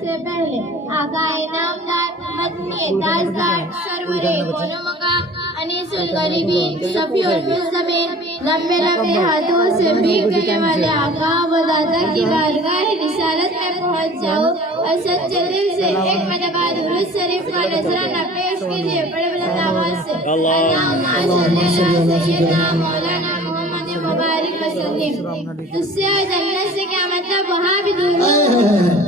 سے پہلے آقا نامدار مدنی تاجدار سرور کونمکا انیس الغریبی شفیع المذنبین لمبے لمبے ہاتھوں سے بھیگ دینے والے آقا و دادا کی بارگاہ رسالت میں پہنچ جاؤ اور سچے دل سے ایک مرتبہ درود شریف کا نذرانہ پیش کیجیے بڑے بلند آواز سے اللہم صلی علی سیدنا مولانا محمد مبارک وسلم. تجھ سے اور جنت سے کیا مطلب وہاں بھی دور ہو,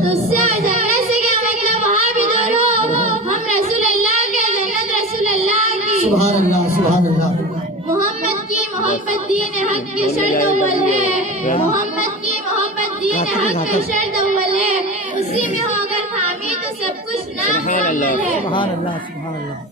تجھ سے اور جنت سے کیا مطلب وہاں بھی دور ہو, ہم رسول اللہ کے جنت رسول اللہ کی. سبحان اللہ سبحان اللہ. محمد کی محبت دین حق کی شرط اول ہے, محمد کی محبت دین حق کی شرط اول ہے, اسی میں ہو اگر خامی تو سب کچھ نامکمل ہے. سبحان اللہ سبحان اللہ.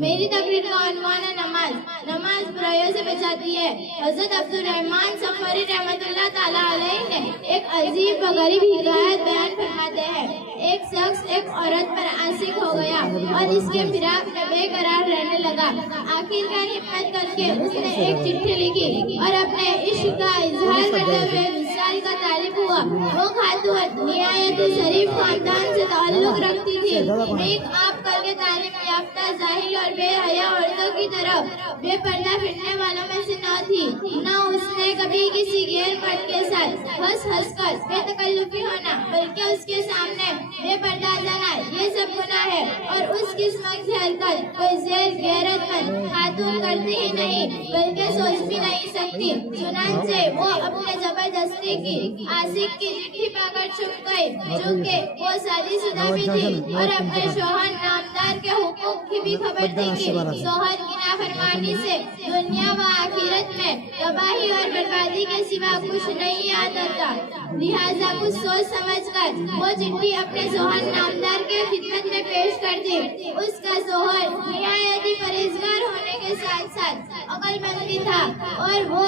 میری تقریر کا عنوان ہے نماز. نماز برائیوں سے بچاتی ہے. حضرت عبد الرحمن سفری رحمۃ اللہ تعالیٰ علیہ نے ایک عجیب و غریب حکایت بیان فرماتے ہیں. ایک شخص ایک عورت پر عاشق ہو گیا اور اس کے فراق میں بے قرار رہنے لگا. آخرکار ہمت کر کے اس نے ایک چٹھی لکھی اور اپنے عشق کا اظہار کرتے ہوئے وصال کا طالب ہوا. وہ خاتون نہایت شریف خاندان سے تعلق رکھتی تھی. نیک آپ کر کے تعلیم یافتہ ظاہر اور بے حیا عورتوں کی طرف بے پردہ پھرنے والوں میں سے نہ تھی. نہ اس نے کبھی کسی غیر مرد کے ساتھ ہنس ہنس کر بے تکلفی ہونا بلکہ اس کے سامنے بے پردہ جانا یہ سب گناہ ہے, اور اس قسم کی حرکت کوئی زیر غیرت مند خاتون کرتی ہی نہیں بلکہ سوچ بھی نہیں سکتی. چنانچہ وہ اپنے زبردستی کی عاشق کی چٹھی پا کر چھپ گئی, چونکہ وہ شادی شدہ بھی تھی اور اپنے شوہر نامدار کے حقوق کی بھی خبر تھی کہ شوہر کی نافرمانی سے دنیا و آخرت میں تباہی اور بربادی کے سوا کچھ نہیں آتا تھا. لہٰذا کچھ سوچ سمجھ کر وہ چٹھی اپنے شوہر نامدار کے خدمت میں پیش کر دی. اس کا شوہر نہایت ہی پرہیزگار ہونے کے ساتھ ساتھ عقل مند بھی تھا, اور وہ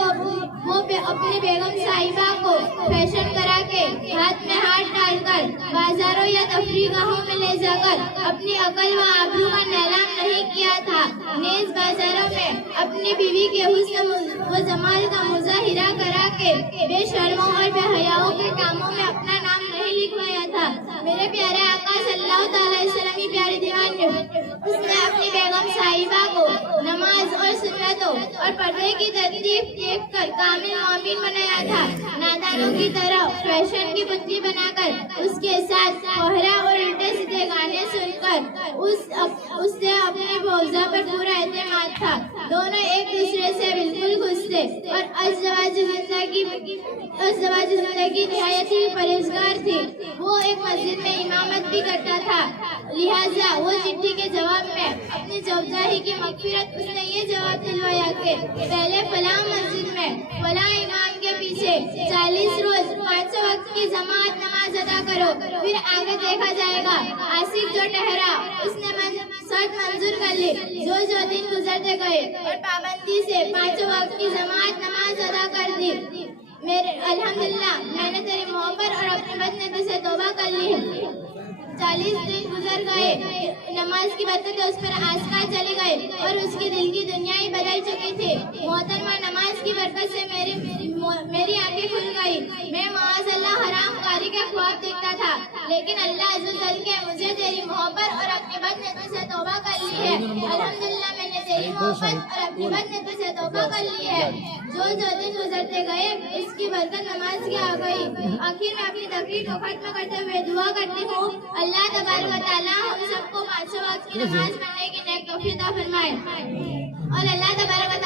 اپنی بیگم صاحبہ کو فیشن کرا کے ہاتھ میں ہاتھ ڈال کر بازاروں یا تفریح گاہوں میں لے جا کر اپنی عقل و آبرو کا نیلام نہیں کیا تھا. نیز بازاروں میں اپنی بیوی کے حسن و جمال کا مظاہرہ کرا کے بے شرموں اور بے حیاؤں کے کاموں میں اپنا نام نہیں لکھوایا تھا. میرے پیارے آقا صلی اللہ تعالی وسلم کی پیاری دیوان, اس نے اپنی بیگم صاحبہ کو نماز اور سنتوں اور پردے کی ترتیب دیکھ کر کامل مومن بنایا تھا. نادانوں کی طرح فیشن کی بتی بنا کر اس کے ساتھ کوہرا اور الٹے سیدھے گانے سن کر اس سے اپنے بوزا پر پورا اعتماد تھا. دونوں ایک دوسرے سے بالکل خوش تھے اور ازدواجی زندگی نہایت ہی پرہیزگار تھی. وہ ایک مسجد میں امامت بھی کرتا تھا. لہٰذا وہ چٹھی کے جواب میں اپنی زوجہ کی مغفرت اس نے یہ جواب دلوایا کہ پہلے فلاں مسجد میں فلاں امام کے پیچھے 40 روز 5 وقت کی جماعت نماز ادا کرو, پھر آگے دیکھا جائے گا. عاشق جو ٹھہرا اس نے شرط منظور کر لی. جو دن گزرتے گئے اور پابندی سے 5 وقت کی جماعت نماز ادا کر دی. الحمدللہ میں نے تیری محبت اور اپنی بدنیتی سے توبہ کر لی ہے. 40 دن گزر گئے, نماز کی برکت اس پر آسکا چلی گئی اور اس کی دل کی دنیا ہی بدل چکی تھی. محترمہ, نماز کی برکت سے میری آنکھیں کھل گئی. میں معاذ اللہ حرام کاری کے خواب دیکھتا تھا, لیکن اللہ عز و جل کے مجھے تیری محبت اور اپنی بدنیتی سے توبہ کر لی ہے. الحمدللہ میں نے تیری محبت اور اپنی بدنیتی سے توبہ کر لی ہے. جو دن گزرتے گئے اس کی برکت نماز کی آ گئی. آخر میں اپنی تقریر کو ختم کرتے ہوئے دعا کرتی ہوں, اللہ تبارک و تعالیٰ ہم سب کو 5 وقت کی نماز پڑھنے کی نیک توفیق عطا فرمائے, اور اللہ تبارک و